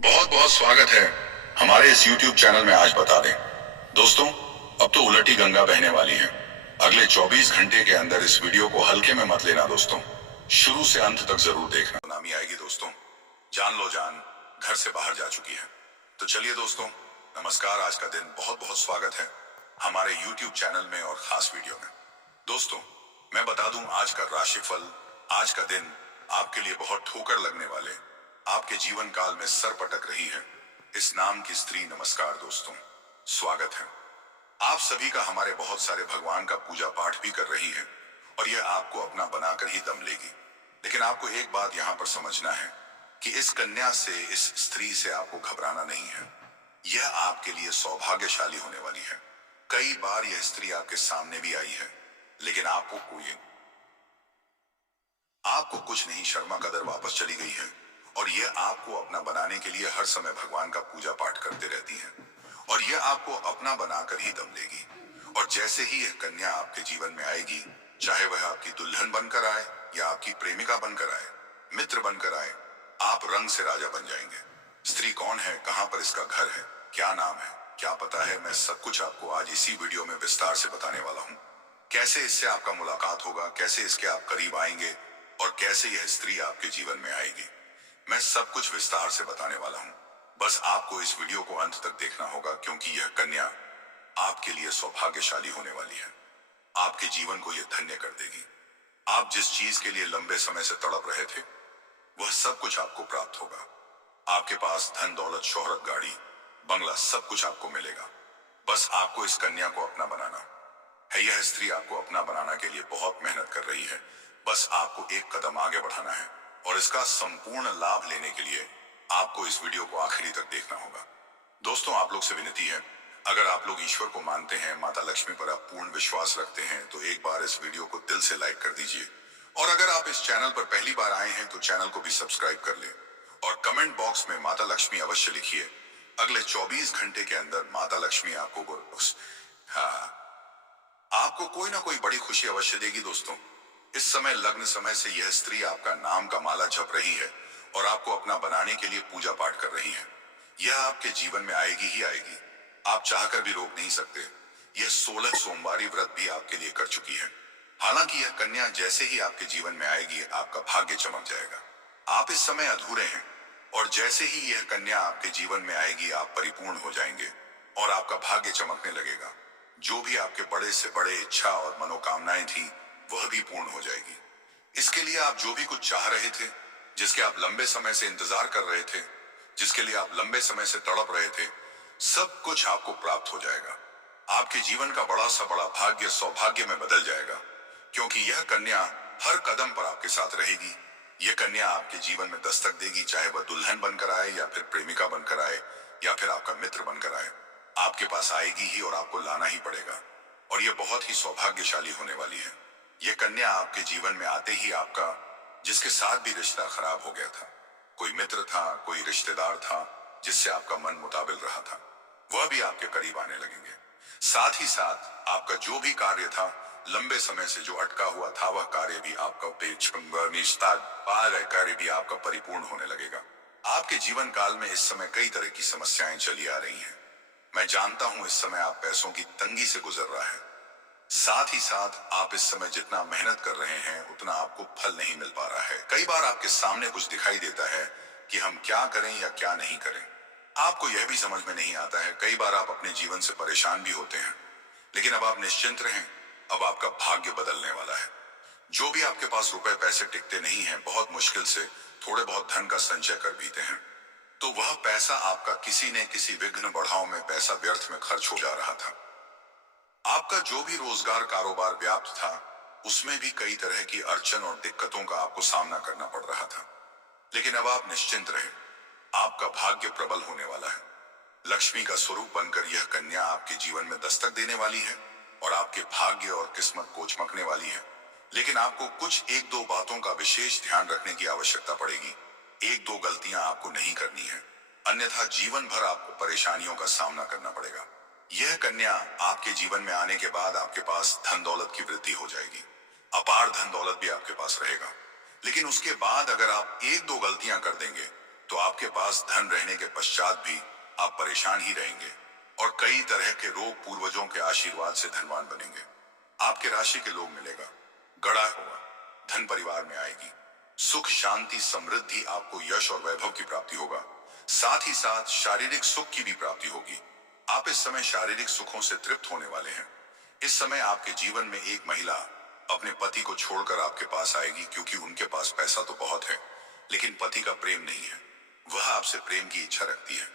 बहुत बहुत स्वागत है हमारे इस YouTube चैनल में। आज बता दें दोस्तों, अब तो उलटी गंगा बहने वाली है। अगले 24 घंटे के अंदर इस वीडियो को हल्के में मत लेना दोस्तों, शुरू से अंत तक जरूर देखना। सुनामी आएगी दोस्तों, जान लो जान घर से बाहर जा चुकी है। तो चलिए दोस्तों, नमस्कार। आज का दिन बहुत बहुत स्वागत है हमारे YouTube चैनल में और खास वीडियो में। दोस्तों, मैं बता दूं आज का राशिफल। आज का दिन आपके लिए बहुत ठोकर लगने वाले, आपके जीवन काल में सर पटक रही है इस नाम की स्त्री। नमस्कार दोस्तों, स्वागत है। आप सभी का हमारे बहुत सारे भगवान का पूजा पाठ भी कर रही है और यह आपको अपना बनाकर ही दम लेगी। लेकिन आपको एक बात यहाँ पर समझना है कि इस कन्या से, इस स्त्री से आपको घबराना नहीं है। यह आपके लिए सौभाग्यशाली होने वाली है। कई बार यह स्त्री आपके सामने भी आई है, लेकिन आपको कुछ नहीं शर्मा कदर वापस चली गई है। और यह आपको अपना बनाने के लिए हर समय भगवान का पूजा पाठ करते रहती है और यह आपको अपना बनाकर ही दम लेगी। और जैसे ही यह कन्या आपके जीवन में आएगी, चाहे वह आपकी दुल्हन बनकर आए या आपकी प्रेमिका बनकर आए, मित्र बनकर आए, आप रंग से राजा बन जाएंगे। स्त्री कौन है, कहां पर इसका घर है, क्या नाम है, क्या पता है, मैं सब कुछ आपको आज इसी वीडियो में विस्तार से बताने वाला हूँ। कैसे इससे आपका मुलाकात होगा, कैसे इसके आप करीब आएंगे और कैसे यह स्त्री आपके जीवन में आएगी, मैं सब कुछ विस्तार से बताने वाला हूं। बस आपको इस वीडियो को अंत तक देखना होगा, क्योंकि यह कन्या आपके लिए सौभाग्यशाली होने वाली है। आपके जीवन को यह धन्य कर देगी। आप जिस चीज के लिए लंबे समय से तड़प रहे थे, वह सब कुछ आपको प्राप्त होगा। आपके पास धन दौलत, शोहरत, गाड़ी, बंगला, सब कुछ आपको मिलेगा। बस आपको इस कन्या को अपना बनाना है। यह स्त्री आपको अपना बनाने के लिए बहुत मेहनत कर रही है। बस आपको एक कदम आगे बढ़ाना है और इसका संपूर्ण लाभ लेने के लिए आपको इस वीडियो को आखिरी तक देखना होगा। दोस्तों, आप लोग से विनती है, अगर आप लोग ईश्वर को मानते हैं, माता लक्ष्मी पर आप पूर्ण विश्वास रखते हैं, तो एक बार इस वीडियो को दिल से लाइक कर दीजिए। और अगर आप इस चैनल पर पहली बार आए हैं तो चैनल को भी सब्सक्राइब कर ले और कमेंट बॉक्स में माता लक्ष्मी अवश्य लिखिए। अगले 24 घंटे के अंदर माता लक्ष्मी आपको कोई ना कोई बड़ी खुशी अवश्य देगी। दोस्तों, इस समय लग्न समय से यह स्त्री आपका नाम का माला जप रही है और आपको अपना बनाने के लिए पूजा पाठ कर रही है। यह आपके जीवन में आएगी ही आएगी, आप चाहकर भी रोक नहीं सकते। यह 16 सोमवारी व्रत भी आपके लिए कर चुकी है। हालांकि यह कन्या जैसे ही आपके जीवन में आएगी, आपका भाग्य चमक जाएगा। आप इस समय अधूरे हैं और जैसे ही यह कन्या आपके जीवन में आएगी, आप परिपूर्ण हो जाएंगे और आपका भाग्य चमकने लगेगा। जो भी आपके बड़े से बड़े इच्छा और मनोकामनाएं थी, वह भी पूर्ण हो जाएगी। इसके लिए आप जो भी कुछ चाह रहे थे, जिसके आप लंबे समय से इंतजार कर रहे थे, जिसके लिए आप लंबे समय से तड़प रहे थे, सब कुछ आपको प्राप्त हो जाएगा। आपके जीवन का बड़ा सा बड़ा भाग्य सौभाग्य में बदल जाएगा, क्योंकि यह कन्या हर कदम पर आपके साथ रहेगी। यह कन्या आपके जीवन में दस्तक देगी, चाहे वह दुल्हन बनकर आए या फिर प्रेमिका बनकर आए या फिर आपका मित्र बनकर आए, आपके पास आएगी ही और आपको लाना ही पड़ेगा। और यह बहुत ही सौभाग्यशाली होने वाली है। यह कन्या आपके जीवन में आते ही आपका, जिसके साथ भी रिश्ता खराब हो गया था, कोई मित्र था, कोई रिश्तेदार था जिससे आपका मन मुताबिल रहा था, वह भी आपके करीब आने लगेंगे। साथ ही साथ आपका जो भी कार्य था, लंबे समय से जो अटका हुआ था, वह कार्य भी आपका कार्य भी आपका परिपूर्ण होने लगेगा। आपके जीवन काल में इस समय कई तरह की समस्याएं चली आ रही हैं। मैं जानता हूं इस समय आप पैसों की तंगी से गुजर रहा है। साथ ही साथ आप इस समय जितना मेहनत कर रहे हैं, उतना आपको फल नहीं मिल पा रहा है। कई बार आपके सामने कुछ दिखाई देता है कि हम क्या करें या क्या नहीं करें। आपको यह भी समझ में नहीं आता है। कई बार आप अपने जीवन से परेशान भी होते हैं, लेकिन अब आप निश्चिंत रहें, अब आपका भाग्य बदलने वाला है। जो भी आपके पास रुपए पैसे टिकते नहीं हैं, बहुत मुश्किल से थोड़े बहुत धन का संचय कर बीते हैं, तो वह पैसा आपका किसी न किसी विघ्न बढ़ाव में पैसा व्यर्थ में खर्च हो जा रहा था। आपका जो भी रोजगार कारोबार व्याप्त था, उसमें भी कई तरह की अड़चन और दिक्कतों का आपको सामना करना पड़ रहा था। लेकिन अब आप निश्चिंत रहे, आपका भाग्य प्रबल होने वाला है। लक्ष्मी का स्वरूप बनकर यह कन्या आपके जीवन में दस्तक देने वाली है और आपके भाग्य और किस्मत को चमकने वाली है। लेकिन आपको कुछ एक दो बातों का विशेष ध्यान रखने की आवश्यकता पड़ेगी। एक दो गलतियां आपको नहीं करनी है, अन्यथा जीवन भर आपको परेशानियों का सामना करना पड़ेगा। यह कन्या आपके जीवन में आने के बाद आपके पास धन दौलत की वृद्धि हो जाएगी। अपार धन दौलत भी आपके पास रहेगा। लेकिन उसके बाद अगर आप एक दो गलतियां कर देंगे, तो आपके पास धन रहने के पश्चात भी आप परेशान ही रहेंगे और कई तरह के रोग पूर्वजों के आशीर्वाद से धनवान बनेंगे। आपके राशि के लोग मिलेगा, गड़ा होगा, धन परिवार में आएगी, सुख शांति समृद्धि, आपको यश और वैभव की प्राप्ति होगा। साथ ही साथ शारीरिक सुख की भी प्राप्ति होगी। आप इस समय शारीरिक सुखों से तृप्त होने वाले हैं। इस समय आपके जीवन में एक महिला अपने पति को छोड़कर आपके पास आएगी, क्योंकि उनके पास पैसा तो बहुत है लेकिन पति का प्रेम नहीं है। वह आपसे प्रेम की इच्छा रखती है।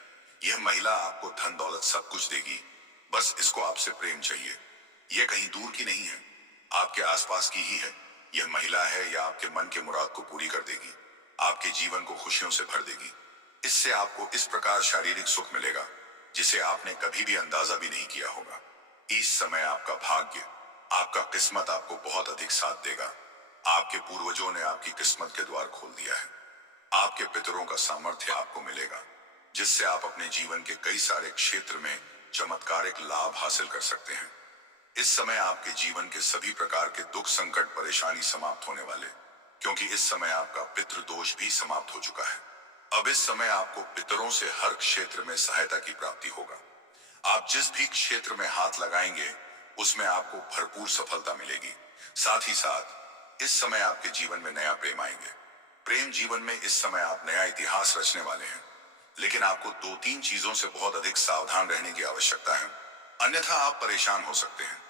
यह महिला आपको धन दौलत सब कुछ देगी, बस इसको आपसे प्रेम चाहिए। यह कहीं दूर की नहीं है, आपके आसपास की ही है। यह महिला है या आपके मन के मुराद को पूरी कर देगी, आपके जीवन को खुशियों से भर देगी। इससे आपको इस प्रकार शारीरिक सुख मिलेगा जिसे आपने कभी भी अंदाजा भी नहीं किया होगा। इस समय आपका भाग्य, आपका किस्मत आपको बहुत अधिक साथ देगा। आपके पूर्वजों ने आपकी किस्मत के द्वार खोल दिया है। आपके पितरों का सामर्थ्य आपको मिलेगा, जिससे आप अपने जीवन के कई सारे क्षेत्र में चमत्कारिक लाभ हासिल कर सकते हैं। इस समय आपके जीवन के सभी प्रकार के दुख संकट परेशानी समाप्त होने वाले, क्योंकि इस समय आपका पितृ दोष भी समाप्त हो चुका है। अब इस समय आपको पितरों से हर क्षेत्र में सहायता की प्राप्ति होगा। आप जिस भी क्षेत्र में हाथ लगाएंगे उसमें आपको भरपूर सफलता मिलेगी। साथ ही साथ इस समय आपके जीवन में नया प्रेम आएंगे। प्रेम जीवन में इस समय आप नया इतिहास रचने वाले हैं, लेकिन आपको 2-3 चीजों से बहुत अधिक सावधान रहने की आवश्यकता है, अन्यथा आप परेशान हो सकते हैं।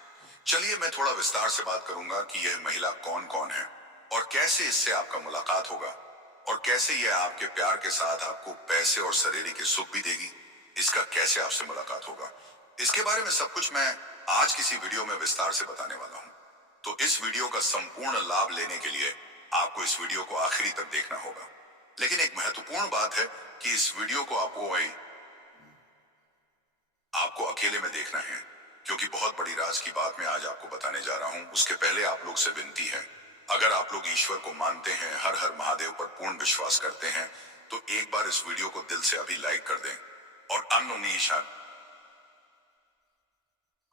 चलिए मैं थोड़ा विस्तार से बात करूंगा कि यह महिला कौन कौन है और कैसे इससे आपका मुलाकात होगा और कैसे यह आपके प्यार के साथ आपको पैसे और शारीरिक सुख भी देगी। इसका कैसे आपसे मुलाकात होगा, इसके बारे में सब कुछ मैं आज किसी वीडियो में विस्तार से बताने वाला हूं। तो इस वीडियो का संपूर्ण लाभ लेने के लिए आपको इस वीडियो को आखिरी तक देखना होगा। लेकिन एक महत्वपूर्ण बात है कि इस वीडियो को आपको अकेले में देखना है, क्योंकि बहुत बड़ी राज की बात मैं आज आपको बताने जा रहा हूं। उसके पहले आप लोग से विनती है, अगर आप लोग ईश्वर को मानते हैं, हर हर महादेव पर पूर्ण विश्वास करते हैं, तो एक बार इस वीडियो को दिल से अभी लाइक कर दें। और अन्य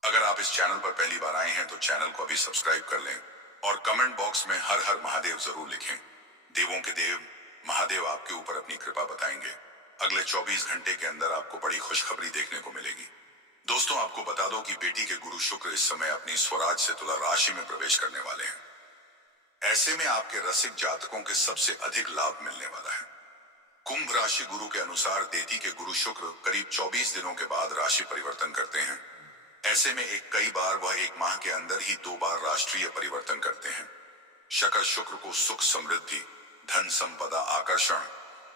अगर आप इस चैनल पर पहली बार आए हैं तो चैनल को अभी सब्सक्राइब कर लें और कमेंट बॉक्स में हर हर महादेव जरूर लिखें। देवों के देव महादेव आपके ऊपर अपनी कृपा बताएंगे। अगले 24 घंटे के अंदर आपको बड़ी खुशखबरी देखने को मिलेगी। दोस्तों, आपको बता दो कि बेटी के गुरु शुक्र इस समय अपनी स्वराज से तुला राशि में प्रवेश करने वाले हैं। ऐसे में आपके रसिक जातकों के सबसे अधिक लाभ मिलने वाला है। कुंभ राशि गुरु के अनुसार देती के गुरु शुक्र करीब 24 दिनों के बाद राशि परिवर्तन करते हैं। ऐसे में कई बार वह एक माह के अंदर ही 2 बार राष्ट्रीय परिवर्तन करते हैं। शकर शुक्र को सुख समृद्धि, धन संपदा, आकर्षण,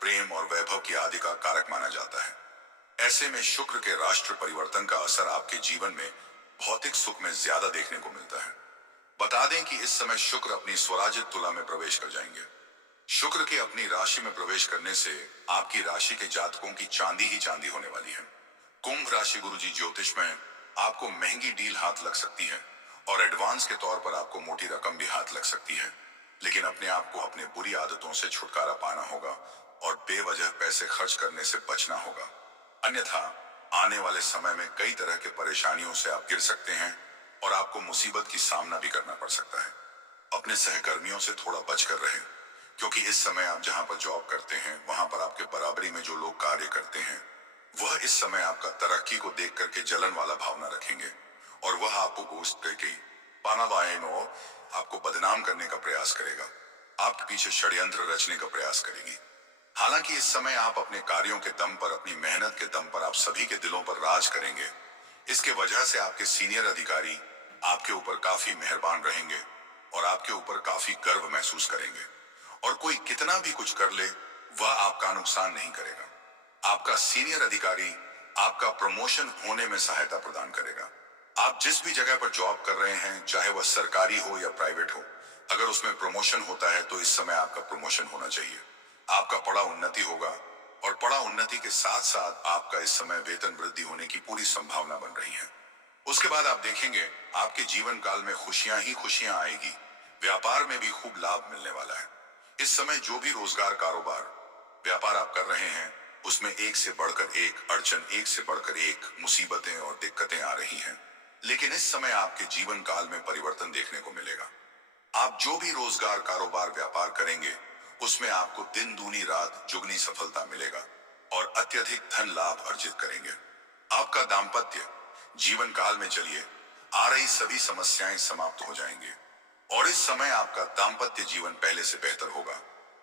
प्रेम और वैभव की आदि का कारक माना जाता है। ऐसे में शुक्र के राष्ट्र परिवर्तन का असर आपके जीवन में भौतिक सुख में ज्यादा देखने को मिलता है। बता दें कि इस समय शुक्र अपनी स्वराजित तुला में प्रवेश कर जाएंगे। शुक्र के अपनी राशि में प्रवेश करने से आपकी राशि के जातकों की चांदी ही चांदी होने वाली है। कुंभ राशि गुरुजी ज्योतिष में आपको महंगी डील हाथ लग सकती है और एडवांस के तौर पर आपको मोटी रकम भी हाथ लग सकती है, लेकिन अपने आप को अपने बुरी आदतों से छुटकारा पाना होगा और बेवजह पैसे खर्च करने से बचना होगा, अन्यथा आने वाले समय में कई तरह के परेशानियों से आप गिर सकते हैं और आपको मुसीबत की सामना भी करना पड़ सकता है। अपने सहकर्मियों से थोड़ा बचकर रहें, क्योंकि इस समय आप जहां पर जॉब करते हैं वहां पर आपके बराबरी में जो लोग कार्य करते हैं वह इस समय आपका तरक्की को देख करके जलन वाला भावना रखेंगे और वह आपको गोश्त करके आपको बदनाम करने का प्रयास करेगा, आपके पीछे षड्यंत्र रचने का प्रयास करेगी। हालांकि इस समय आप अपने कार्यों के दम पर, अपनी मेहनत के दम पर आप सभी के दिलों पर राज करेंगे। इसके वजह से आपके सीनियर अधिकारी आपके ऊपर काफी मेहरबान रहेंगे और आपके ऊपर काफी गर्व महसूस करेंगे और कोई कितना भी कुछ कर ले वह आपका नुकसान नहीं करेगा। आपका सीनियर अधिकारी आपका प्रमोशन होने में सहायता प्रदान करेगा। आप जिस भी जगह पर जॉब कर रहे हैं, चाहे वह सरकारी हो या प्राइवेट हो, अगर उसमें प्रमोशन होता है तो इस समय आपका प्रमोशन होना चाहिए। आपका बड़ा उन्नति होगा और बड़ा उन्नति के साथ साथ आपका इस समय वेतन वृद्धि होने की पूरी संभावना बन रही है। उसके बाद आप देखेंगे आपके जीवन काल में खुशियां ही खुशियां आएगी। व्यापार में भी खूब लाभ मिलने वाला है। इस समय जो भी रोजगार, कारोबार, व्यापार आप कर रहे हैं उसमें एक से बढ़कर एक अड़चन, एक से बढ़कर एक मुसीबतें और दिक्कतें आ रही हैं, लेकिन इस समय आपके जीवन काल में परिवर्तन देखने को मिलेगा। आप जो भी रोजगार, कारोबार, व्यापार करेंगे उसमें आपको दिन दूनी रात जुगनी सफलता मिलेगा और अत्यधिक धन लाभ अर्जित करेंगे। आपका दाम्पत्य जीवन काल में चलिए आ रही सभी समस्याएं समाप्त हो जाएंगी और इस समय आपका दाम्पत्य जीवन पहले से बेहतर होगा।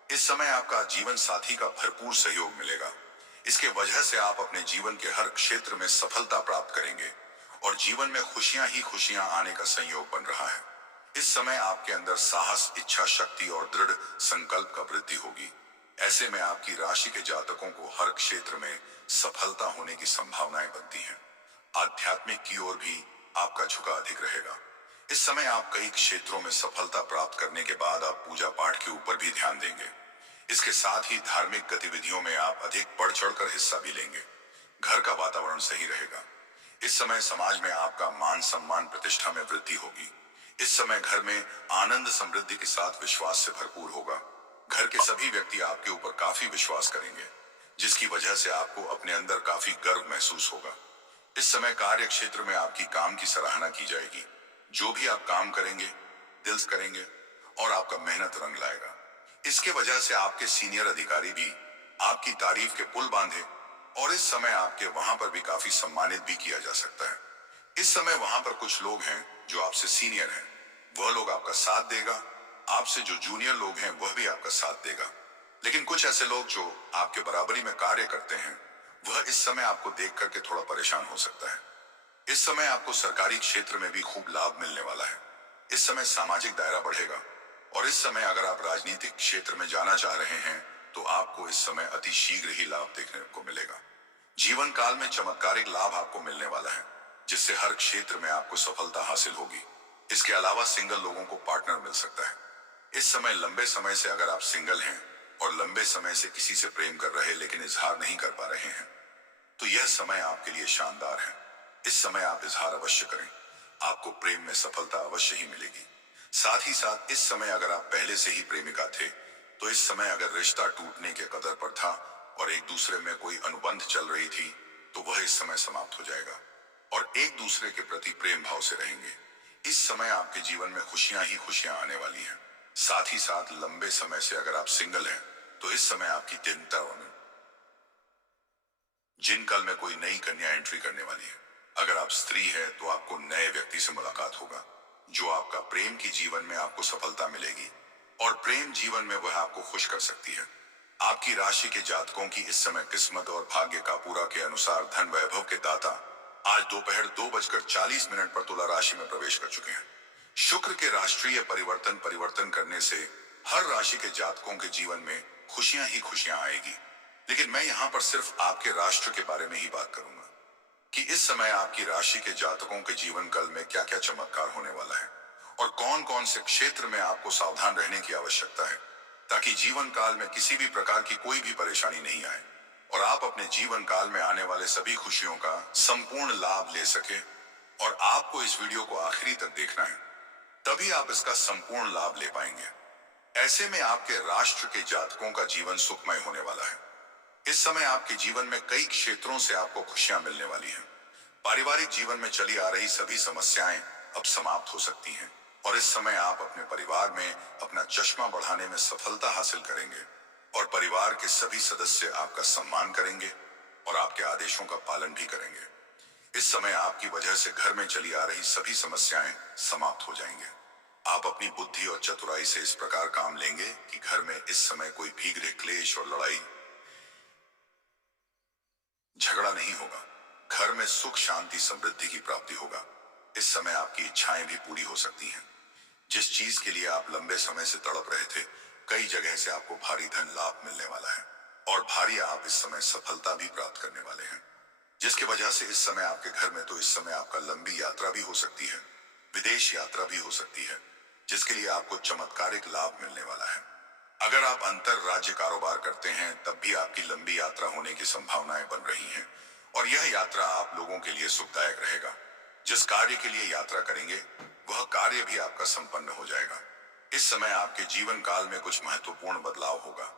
इस समय आपका जीवन साथी का भरपूर सहयोग मिलेगा। इसके वजह से आप अपने जीवन के हर क्षेत्र में सफलता प्राप्त करेंगे और जीवन में खुशियां ही खुशियां आने का संयोग बन रहा है। इस समय आपके अंदर साहस, इच्छा शक्ति और दृढ़ संकल्प का वृद्धि होगी। ऐसे में आपकी राशि के जातकों को हर क्षेत्र में सफलता होने की संभावनाएं बनती हैं। आध्यात्मिक की ओर भी आपका झुकाव अधिक रहेगा। इस समय आप कई क्षेत्रों में सफलता प्राप्त करने के बाद आप पूजा पाठ के ऊपर भी ध्यान देंगे। इसके साथ ही धार्मिक गतिविधियों में आप अधिक बढ़ चढ़कर हिस्सा भी लेंगे। घर का वातावरण सही रहेगा। इस समय समाज में आपका मान सम्मान प्रतिष्ठा में वृद्धि होगी। इस समय घर में आनंद समृद्धि के साथ विश्वास से भरपूर होगा। घर के सभी व्यक्ति आपके ऊपर काफी विश्वास करेंगे, जिसकी वजह से आपको अपने अंदर काफी गर्व महसूस होगा। इस समय कार्य क्षेत्र में आपकी काम की सराहना की जाएगी। जो भी आप काम करेंगे दिल से करेंगे और आपका मेहनत रंग लाएगा। इसके वजह से आपके सीनियर अधिकारी भी आपकी तारीफ के पुल बांधे और इस समय आपके वहां पर भी काफी सम्मानित भी किया जा सकता है। इस समय वहां पर कुछ लोग हैं जो आपसे सीनियर हैं, वह लोग आपका साथ देगा। आपसे जो जूनियर लोग हैं वह भी आपका साथ देगा। लेकिन कुछ ऐसे लोग जो आपके बराबरी में कार्य करते हैं वह इस समय आपको देख करके थोड़ा परेशान हो सकता है। इस समय आपको सरकारी क्षेत्र में भी खूब लाभ मिलने वाला है। इस समय सामाजिक दायरा बढ़ेगा और इस समय अगर आप राजनीतिक क्षेत्र में जाना चाह रहे हैं तो आपको इस समय अति शीघ्र ही लाभ देखने को मिलेगा। जीवन काल में चमत्कारिक लाभ आपको मिलने वाला है, जिससे हर क्षेत्र में आपको सफलता हासिल होगी। इसके अलावा सिंगल लोगों को पार्टनर मिल सकता है। इस समय लंबे समय से अगर आप सिंगल हैं और लंबे समय से किसी से प्रेम कर रहे लेकिन इजहार नहीं कर पा रहे हैं तो यह समय आपके लिए शानदार है। इस समय आप इजहार अवश्य करें, आपको प्रेम में सफलता अवश्य ही मिलेगी। साथ ही साथ इस समय अगर आप पहले से ही प्रेमिका थे तो इस समय अगर रिश्ता टूटने के कदर पर था और एक दूसरे में कोई अनुबंध चल रही थी तो वह इस समय समाप्त हो जाएगा और एक दूसरे के प्रति प्रेम भाव से रहेंगे। इस समय आपके जीवन में खुशियां ही खुशियां आने वाली हैं। साथ ही साथ लंबे समय से अगर आप सिंगल हैं तो इस समय आपकी चिंता में जिन कल में कोई नई कन्या एंट्री करने वाली है। अगर आप स्त्री है तो आपको नए व्यक्ति से मुलाकात होगा जो आपका प्रेम की जीवन में आपको सफलता मिलेगी और प्रेम जीवन में वह आपको खुश कर सकती है। आपकी राशि के जातकों की इस समय किस्मत और भाग्य का पूरा के अनुसार धन वैभव के दाता आज दोपहर 2:40 पर तुला राशि में प्रवेश कर चुके हैं। शुक्र के राष्ट्रीय परिवर्तन करने से हर राशि के जातकों के जीवन में खुशियां ही खुशियां आएगी। लेकिन मैं यहाँ पर सिर्फ आपके राष्ट्र के बारे में ही बात करूंगा कि इस समय आपकी राशि के जातकों के जीवन काल में क्या क्या चमत्कार होने वाला है और कौन कौन से क्षेत्र में आपको सावधान रहने की आवश्यकता है ताकि जीवन काल में किसी भी प्रकार की कोई भी परेशानी नहीं आए और आप अपने जीवन काल में आने वाले सभी खुशियों का संपूर्ण लाभ ले सके। और आपको इस वीडियो को आखिरी तक देखना है, तभी आप इसका संपूर्ण लाभ ले पाएंगे। ऐसे में आपके राष्ट्र के जातकों का जीवन सुखमय होने वाला है। इस समय आपके जीवन में कई क्षेत्रों से आपको खुशियां मिलने वाली हैं। पारिवारिक जीवन में चली आ रही सभी समस्याएं अब समाप्त हो सकती हैं और इस समय आप अपने परिवार में अपना चश्मा बढ़ाने में सफलता हासिल करेंगे और परिवार के सभी सदस्य आपका सम्मान करेंगे और आपके आदेशों का पालन भी करेंगे। इस समय आपकी वजह से घर में चली आ रही सभी समस्याएं समाप्त हो जाएंगे। आप अपनी बुद्धि और चतुराई से इस प्रकार काम लेंगे कि घर में इस समय कोई भीगरे क्लेश और लड़ाई झगड़ा नहीं होगा। घर में सुख शांति समृद्धि की प्राप्ति होगा। इस समय आपकी इच्छाएं भी पूरी हो सकती हैं। जिस चीज के लिए आप लंबे समय से तड़प रहे थे, कई जगह से आपको भारी धन लाभ मिलने वाला है और भारी आप इस समय सफलता भी प्राप्त करने वाले हैं, जिसकी वजह से इस समय आपके घर में तो इस समय आपका लंबी यात्रा भी हो सकती है, विदेश यात्रा भी हो सकती है, जिसके लिए आपको चमत्कारिक लाभ मिलने वाला है। अगर आप अंतर राज्य कारोबार करते हैं तब भी आपकी लंबी यात्रा होने की संभावनाएं बन रही हैं और यह यात्रा आप लोगों के लिए सुखदायक रहेगा। जिस कार्य के लिए यात्रा करेंगे वह कार्य भी आपका संपन्न हो जाएगा। इस समय आपके जीवन काल में कुछ महत्वपूर्ण बदलाव होगा।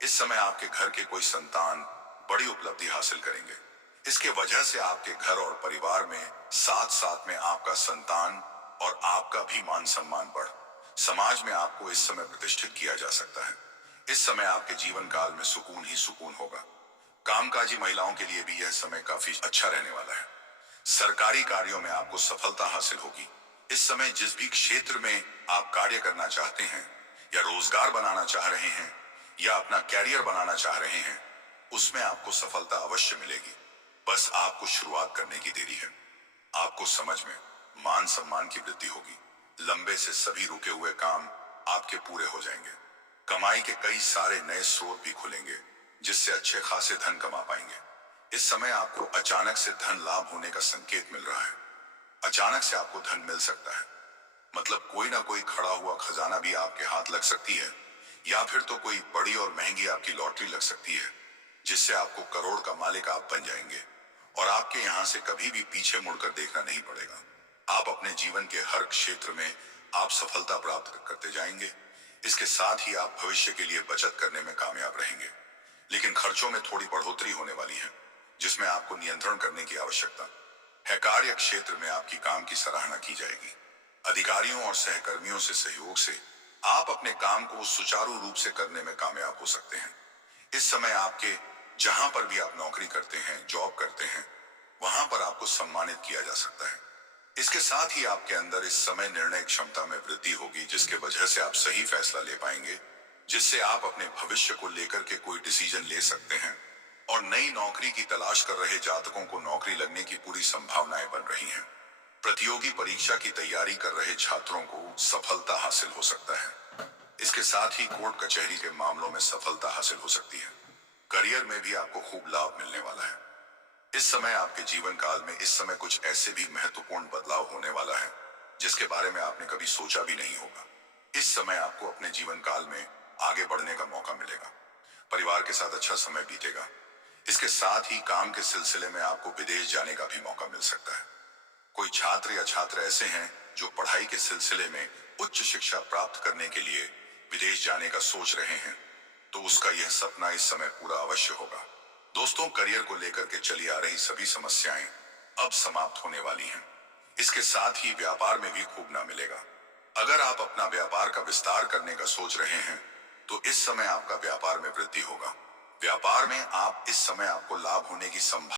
इस समय आपके घर के कोई संतान बड़ी उपलब्धि हासिल करेंगे। इसके वजह से आपके घर और परिवार में साथ साथ में आपका संतान और आपका भी मान सम्मान बढ़ समाज में आपको इस समय प्रतिष्ठित किया जा सकता है। इस समय आपके जीवन काल में सुकून ही सुकून होगा। कामकाजी महिलाओं के लिए भी यह समय काफी अच्छा रहने वाला है। सरकारी कार्यों में आपको सफलता हासिल होगी। इस समय जिस भी क्षेत्र में आप कार्य करना चाहते हैं या रोजगार बनाना चाह रहे हैं या अपना कैरियर बनाना चाह रहे हैं, उसमें आपको सफलता अवश्य मिलेगी। बस आपको शुरुआत करने की देरी है। आपको समझ में मान सम्मान की वृद्धि होगी। लंबे से सभी रुके हुए काम आपके पूरे हो जाएंगे। कमाई के कई सारे नए स्रोत भी खुलेंगे, जिससे अच्छे खासे धन कमा पाएंगे। इस समय आपको अचानक से धन लाभ होने का संकेत मिल रहा है। अचानक से आपको धन मिल सकता है, मतलब कोई ना कोई खड़ा हुआ खजाना भी आपके हाथ लग सकती है, या फिर तो कोई बड़ी और महंगी आपकी लॉटरी लग सकती है, जिससे आपको करोड़ का मालिक आप बन जाएंगे और आपके यहां से कभी भी पीछे मुड़कर देखना नहीं पड़ेगा। आप अपने जीवन के हर क्षेत्र में आप सफलता प्राप्त करते जाएंगे। इसके साथ ही आप भविष्य के लिए बचत करने में कामयाब रहेंगे, लेकिन खर्चों में थोड़ी बढ़ोतरी होने वाली है, जिसमें आपको नियंत्रण करने की आवश्यकता है। कार्य क्षेत्र में आपकी काम की सराहना की जाएगी। अधिकारियों और सहकर्मियों से सहयोग से आप अपने काम को सुचारू रूप से करने में कामयाब हो सकते हैं। इस समय आपके जहां पर भी आप नौकरी करते हैं, जॉब करते हैं, वहां पर आपको सम्मानित किया जा सकता है। इसके साथ ही आपके अंदर इस समय निर्णय क्षमता में वृद्धि होगी, जिसके वजह से आप सही फैसला ले पाएंगे, जिससे आप अपने भविष्य को लेकर के कोई डिसीजन ले सकते हैं। और नई नौकरी की तलाश कर रहे जातकों को नौकरी लगने की पूरी संभावनाएं बन रही हैं। प्रतियोगी परीक्षा की तैयारी कर रहे छात्रों को सफलता हासिल हो सकता है। इसके साथ ही कोर्ट कचहरी के मामलों में सफलता हासिल हो सकती है। करियर में भी आपको खूब लाभ मिलने वाला है। इस समय आपके जीवन काल में इस समय कुछ ऐसे भी महत्वपूर्ण बदलाव होने वाला है, जिसके बारे में आपने कभी सोचा भी नहीं होगा। इस समय आपको अपने जीवन काल में आगे बढ़ने का मौका मिलेगा। परिवार के साथ अच्छा समय बीतेगा। इसके साथ ही काम के सिलसिले में आपको विदेश जाने का भी मौका मिल सकता है। कोई छात्र या छात्र ऐसे हैं जो पढ़ाई के सिलसिले में उच्च शिक्षा प्राप्त करने के लिए विदेश जाने का सोच रहे हैं, तो उसका यह सपना इस समय पूरा अवश्य होगा। दोस्तों, करियर को लेकर के चली आ रही सभी समस्याएं अब समाप्त होने वाली हैं। इसके साथ ही व्यापार में भी खूब ना मिलेगा। अगर आप अपना व्यापार का विस्तार करने का सोच रहे हैं, तो इस समय आपका व्यापार में वृद्धि होगा। व्यापार में आप इस समय आपको लाभ होने की संभावना